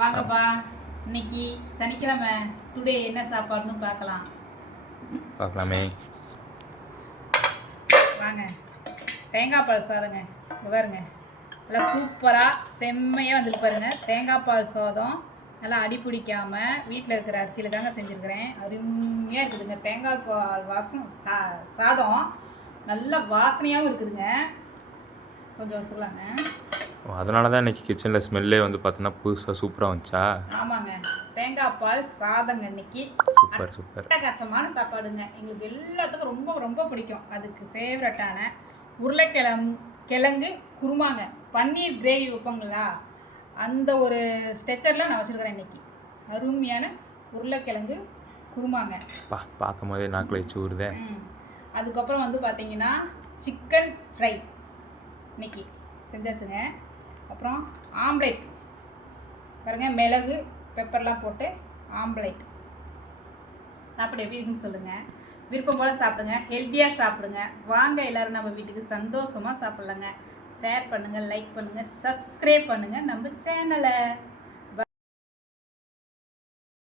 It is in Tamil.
வாங்கப்பா. இன்னைக்கு சனிக்கிழமை. டுடே என்ன சாப்பாடுன்னு பார்க்கலாமே. வாங்க. தேங்காய் பால் சாதங்க. இங்கே பாருங்க, நல்லா சூப்பராக செம்மையாக வந்துட்டு பாருங்க. தேங்காய் பால் சாதம் நல்லா அடி பிடிக்காமல் வீட்டில் இருக்கிற அரிசியில் தாங்க செஞ்சுருக்கிறேன். அருமையாக இருக்குதுங்க. தேங்காய் பால் சாதம் நல்ல வாசனையாகவும் இருக்குதுங்க. கொஞ்சம் வச்சுக்கலாங்க. அதனால தான் இன்றைக்கி கிச்சனில் ஸ்மெல்லே வந்து பார்த்தீங்கன்னா புதுசாக சூப்பராக வந்துச்சா? ஆமாங்க. தேங்காய் பால் சாதங்க இன்னைக்கு சூப்பர் சூப்பர். அட்டகாசமான சாப்பாடுங்க. எங்களுக்கு எல்லாத்துக்கும் ரொம்ப ரொம்ப பிடிக்கும். அதுக்கு ஃபேவரட்டான உருளைக்கிழங்கு குருமாங்க. பன்னீர் கிரேவி வைப்பாங்களா, அந்த ஒரு ஸ்ட்ரெச்சரில் நான் வச்சுருக்கிறேன் இன்னைக்கு. அருமையான உருளைக்கிழங்கு குருமாங்க. பார்க்கும் போதே நாக்கில் வச்சு ஊறுதே. அதுக்கப்புறம் வந்து பார்த்தீங்கன்னா சிக்கன் ஃப்ரை இன்னைக்கு செஞ்சாச்சுங்க. அப்புறம் ஆம்லேட் பாருங்கள், மிளகு பெப்பர்லாம் போட்டு ஆம்லேட். சாப்பிட எப்படி இருக்குன்னு சொல்லுங்கள். விருப்பம் போல் சாப்பிடுங்க, ஹெல்த்தியாக சாப்பிடுங்க. வாங்க எல்லோரும் நம்ம வீட்டுக்கு சந்தோஷமாக சாப்பிட்லாங்க. ஷேர் பண்ணுங்கள், லைக் பண்ணுங்கள், சப்ஸ்கிரைப் பண்ணுங்கள் நம்ம சேனலை.